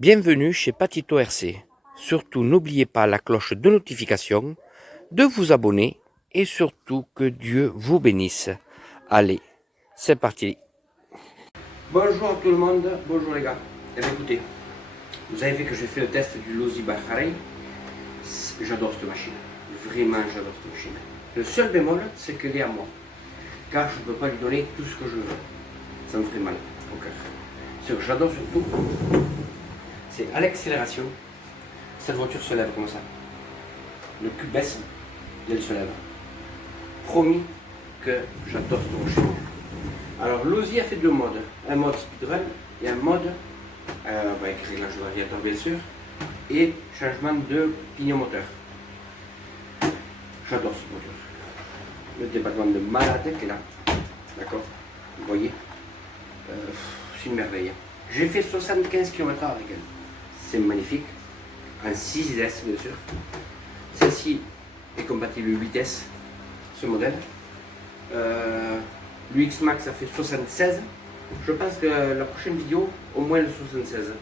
Bienvenue chez Patito RC. Surtout n'oubliez pas la cloche de notification, de vous abonner et surtout que Dieu vous bénisse. Allez, c'est parti. Bonjour tout le monde, bonjour les gars. Eh bien, écoutez, vous avez vu que j'ai fait le test du Lozi Bahrain. J'adore cette machine, vraiment j'adore cette machine. Le seul bémol, c'est qu'elle est à moi, car je ne peux pas lui donner tout ce que je veux. Ça me ferait mal au cœur. Ce que j'adore surtout, c'est à l'accélération, cette voiture se lève comme ça. Le cul baisse et elle se lève. Promis que j'adore cette machine. Alors Lozi a fait deux modes, un mode speedrun et un mode avec réglage de variateur bien sûr et changement de pignon moteur. J'adore cette voiture. Le débattement de malade qui est là, d'accord. Vous voyez, c'est une merveille. J'ai fait 75 km/h avec elle. C'est magnifique. En 6 vitesses bien sûr. Celle-ci est compatible 8S, ce modèle. L'UX Max a fait 76. Je pense que la prochaine vidéo, au moins le 76.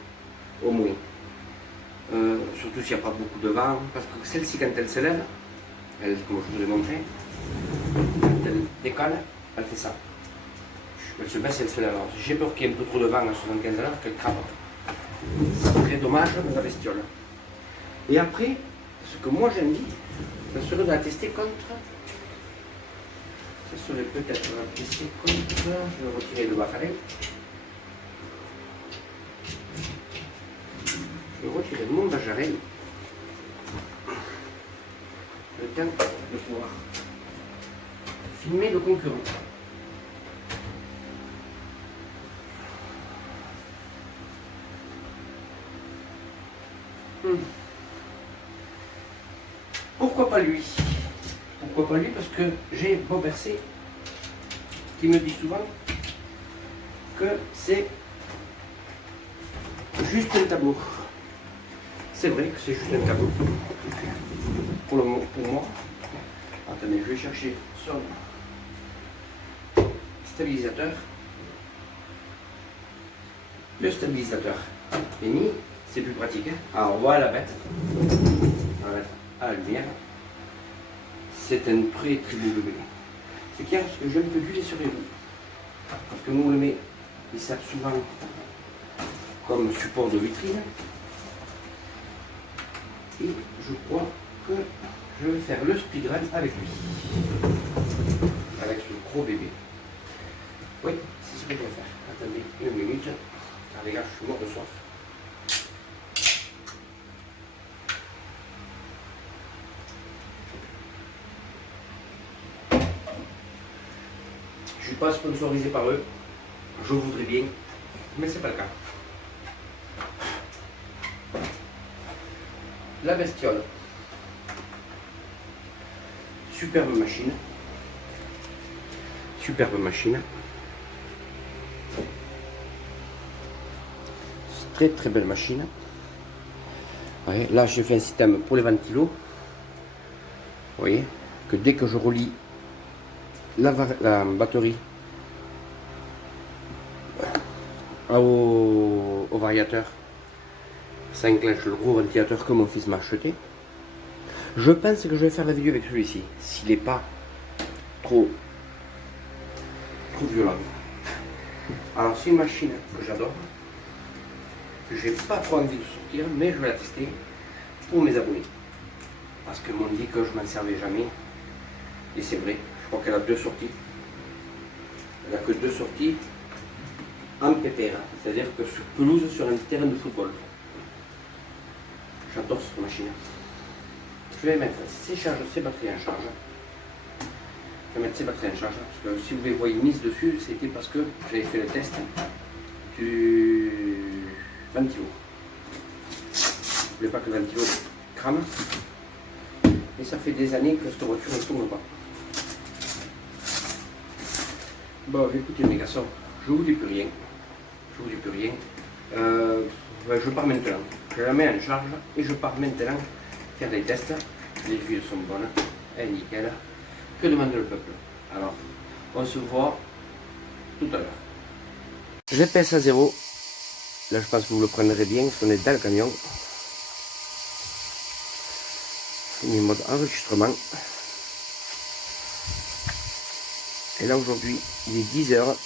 Au moins. Surtout s'il n'y a pas beaucoup de vent. Parce que celle-ci, quand elle se lève, elle, comme je vous l'ai montré, quand elle décolle, elle fait ça. Elle se baisse et elle se lève. J'ai peur qu'il y ait un peu trop de vent à 75 à l'heure, qu'elle crabe. Ça serait dommage pour la bestiole. Et après, ce que moi j'ai envie, ça serait de la tester contre. Ça serait peut-être de la tester contre. Je vais retirer le Bahrain. Je vais retirer mon Bahrain. Le temps de pouvoir filmer le concurrent. Pourquoi pas lui? Pourquoi pas lui? Parce que j'ai Bob RC qui me dit souvent que c'est juste un tableau. C'est vrai que c'est juste un tableau. Pour moi. Attendez, je vais chercher son stabilisateur. Le stabilisateur est mis, c'est plus pratique. Hein. Alors on voit la bête. On va mettre à la lumière. C'est un très très beau bébé. C'est clair parce que je ne peux plus les sur les roues. Parce que nous on le met, il sert souvent comme support de vitrine. Et je crois que je vais faire le speedrun avec lui. Avec ce gros bébé. Oui, c'est ce que je vais faire. Attendez une minute. Ah les gars, je suis mort de soif. Je ne suis pas sponsorisé par eux. Je voudrais bien, mais c'est pas le cas. La bestiole. Superbe machine. Superbe machine. Très très belle machine. Ouais, là j'ai fait un système pour les ventilos. Vous voyez que dès que je relie la batterie au variateur, ça enclenche le gros ventilateur que mon fils m'a acheté. Je pense que je vais faire la vidéo avec celui-ci, s'il n'est pas trop violent. Alors c'est une machine que j'adore. J'ai pas trop envie de sortir, mais je vais la tester pour mes abonnés. Parce qu'ils m'ont dit que je m'en servais jamais. Et c'est vrai, je crois qu'elle a 2 sorties. Elle n'a que 2 sorties en PPR, c'est-à-dire que sur pelouse sur un terrain de football. J'adore cette machine. Je vais mettre ses batteries en charge. Je vais mettre ses batteries en charge, parce que si vous les voyez mises dessus, c'était parce que j'avais fait le test du ventilo. Je ne voulais pas que le ventilo crame. Et ça fait des années que cette voiture ne tourne pas. Bon, écoutez mes garçons, je vous dis plus rien. Je vous dis plus rien. Je pars maintenant. Je la mets en charge et je pars maintenant faire des tests. Les huiles sont bonnes et nickel. Que demande le peuple? Alors, on se voit tout à l'heure. GPS à 0. Là, je pense que vous le prendrez bien, parce qu'on est dans le camion. J'ai mis mode enregistrement. Et là, aujourd'hui, il est 10 h.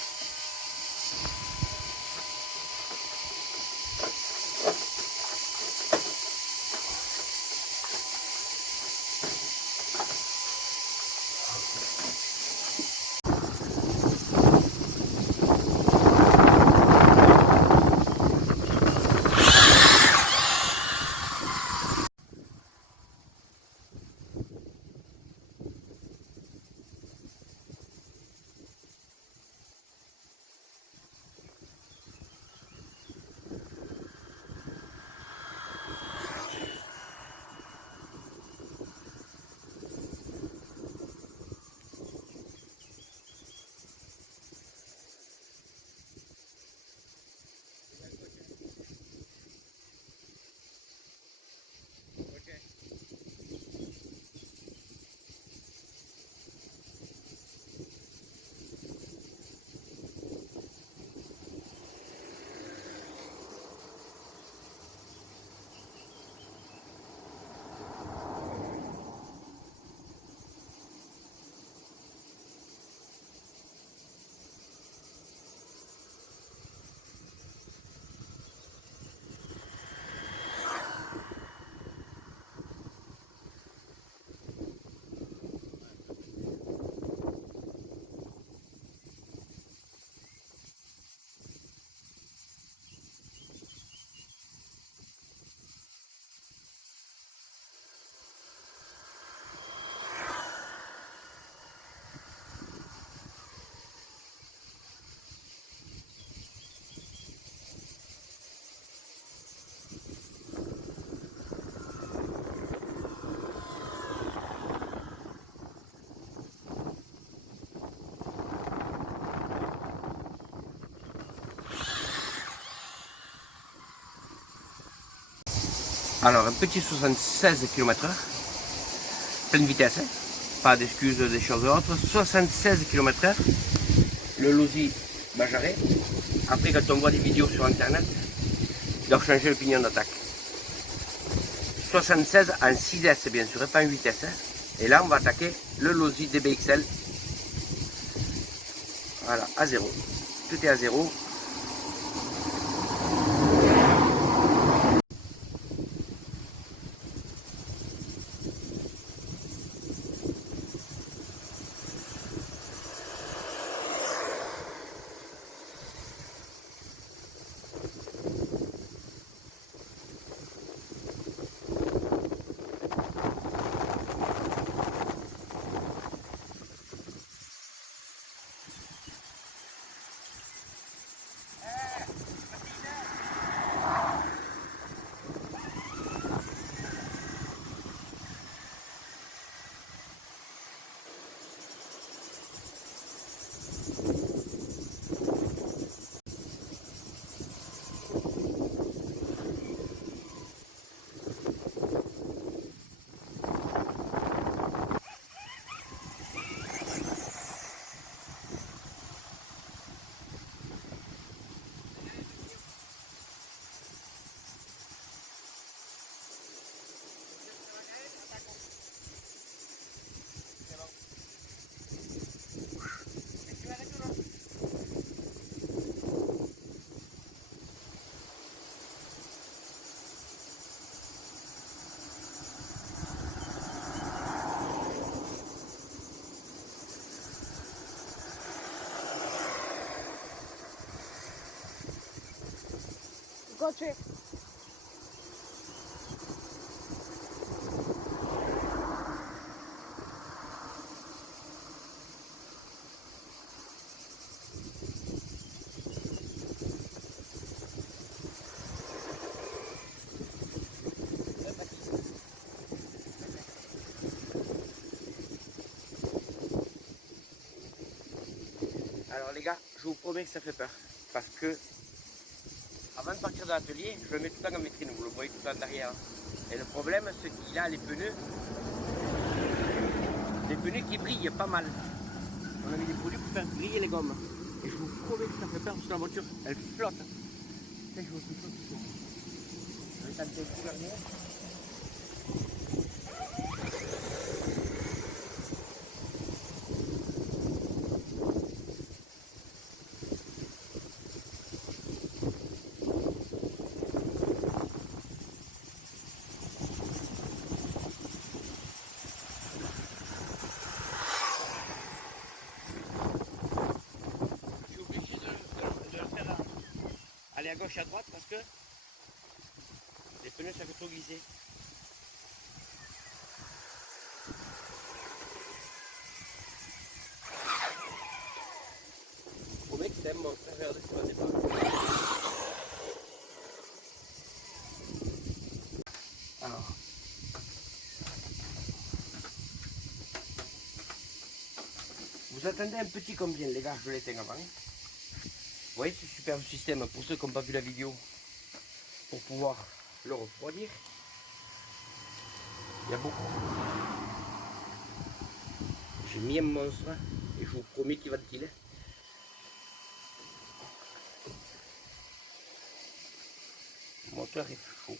Alors, un petit 76 km/h, pleine vitesse, hein, pas d'excuses des choses autres, 76 km/h, le Losi Bajaré. Après, quand on voit des vidéos sur internet, ils doivent changer le pignon d'attaque. 76 en 6S bien sûr, et pas en 8S. Hein. Et là, on va attaquer le Losi DBXL. Voilà, à 0. Tout est à 0. Coche. Alors les gars, je vous promets que ça fait peur. Parce que avant de partir de l'atelier, je le mets tout le temps en vitrine, vous le voyez tout le temps derrière. Et le problème, c'est qu'il a les pneus qui brillent pas mal. On a mis des produits pour faire briller les gommes. Et je vous promets que ça fait peur parce que la voiture, elle flotte. je vous suis tout. Je vais tenter le dernier. Je suis obligé de le faire aller à gauche et à droite parce que les pneus ça fait trop glisser. Au mec c'est un monstre, regardez ce qu'on pas. Alors. Vous attendez un petit combien les gars, je l'éteins avant. Vous voyez ce superbe système pour ceux qui n'ont pas vu la vidéo pour pouvoir le refroidir. Il y a beaucoup. J'ai mis un monstre et je vous promets qu'il ventile. Le moteur est chaud.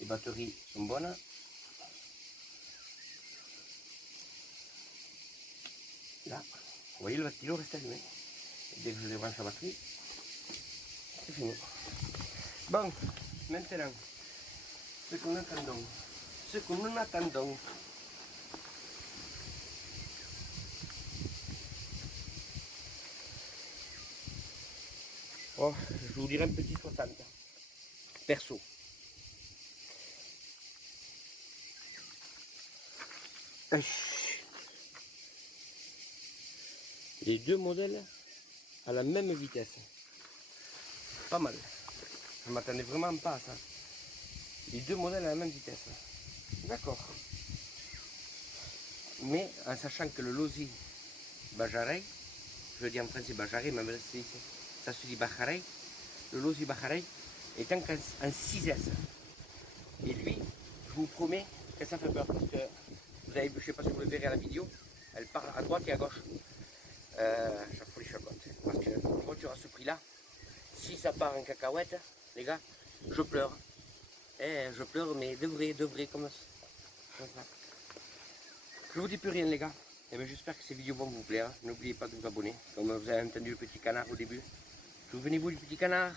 Les batteries sont bonnes. Là, vous voyez le ventilo reste allumé. Et dès que je débranche la batterie, c'est fini. Bon, maintenant, ce que nous attendons, oh, je vous dirais un petit 60, perso. Les deux modèles à la même vitesse. Pas mal. Je m'attendais vraiment pas à ça. Les deux modèles à la même vitesse. D'accord. Mais en sachant que le Losi Bajarei, je le dis en français Bajarei, mais ça se dit Bajarei, le Losi Bajarei est en 6S. Et lui, je vous promets que ça fait peur parce que vous avez, je ne sais pas si vous le verrez à la vidéo, elle part à droite et à gauche. Chaque fois les chacottes. Parce que une voiture à ce prix-là, si ça part en cacahuète, les gars, je pleure. Je pleure, mais de vrai, comme ça. Je vous dis plus rien, les gars. Et bien, j'espère que ces vidéos vont vous plaire. N'oubliez pas de vous abonner. Comme vous avez entendu le petit canard au début. Souvenez-vous du petit canard.